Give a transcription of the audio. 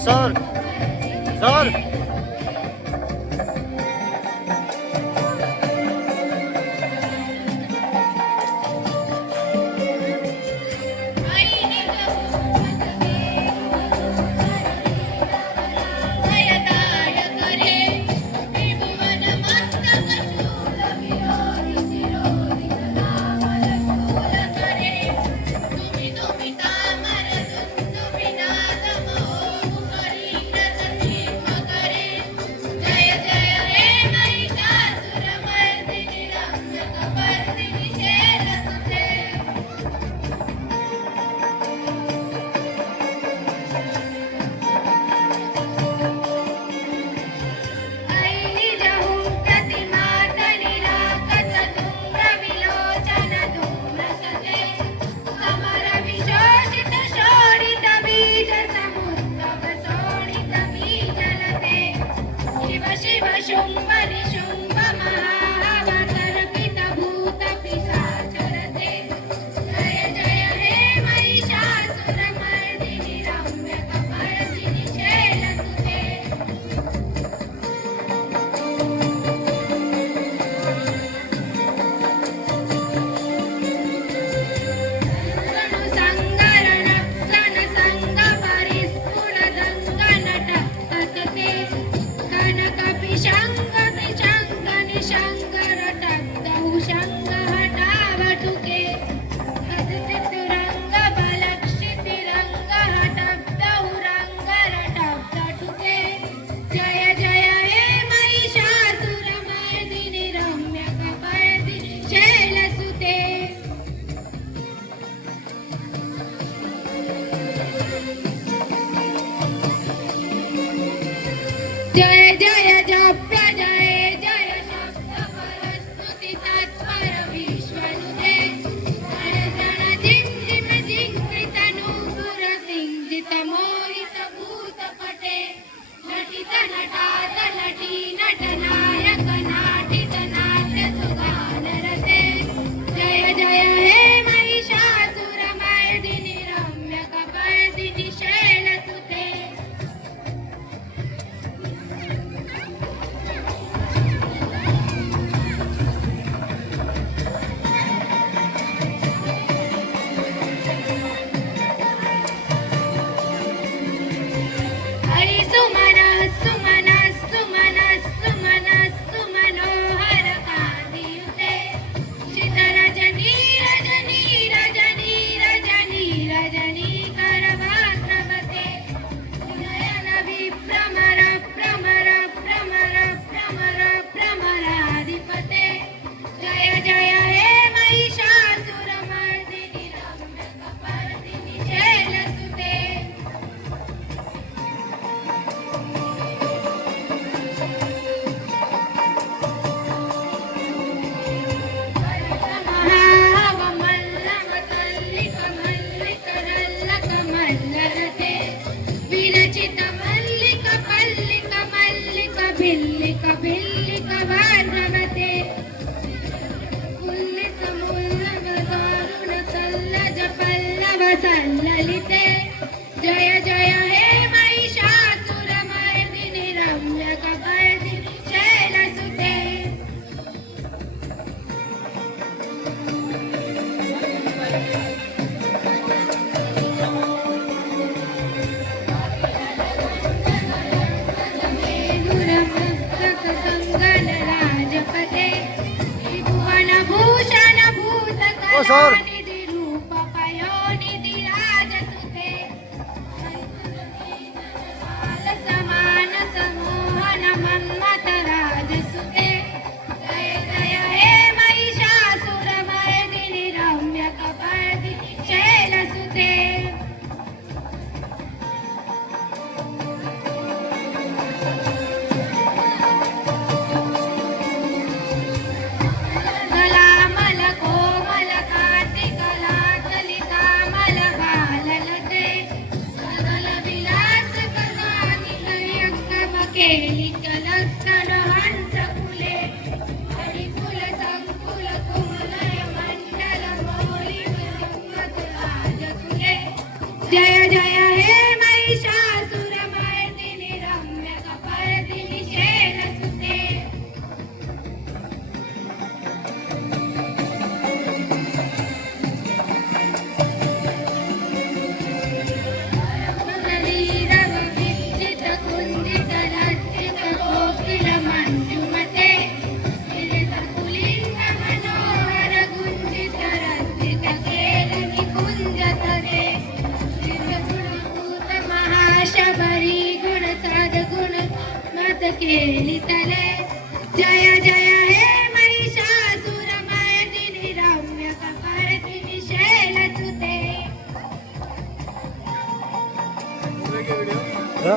Sir sir जय जय जप्य जय जय शब्द परस्तुती तत्पर विश्वनुते जण जण जिंजित जिंकित नूपुर सिंजित मोहित भूतपटे नटित नटात नटी नटनायक नाटित नाट्य सुगान रते जय जय हे महिषासुर मर्दिनि रम्य कपर्दिनि शैलसुते ललिते जय जय हे महिषासुर मर्दिनि रम्य कपर्दिनि शैलसुते संगन राजपते भुवन भूषण भूत केली कलक्षण हंस फुले आणि फुल संकुल कुमलय मंडल मोरी गंमत राज तुले जय जय हे महिषासुरमर्दिनी रम्य कपर्दिनी शैलसुते वीरविचित कुंजित लज्जित कोकिल मंजुमते विलित पुलिंग मनोहर गुंजित रंजित केलनि कुंजतरे गुणभूत महाशबरी गुण सद्गुण मत केली तले जय जय हे महिषासुरमर्दिनी रम्य कपर्दिनी शैलसुते हा?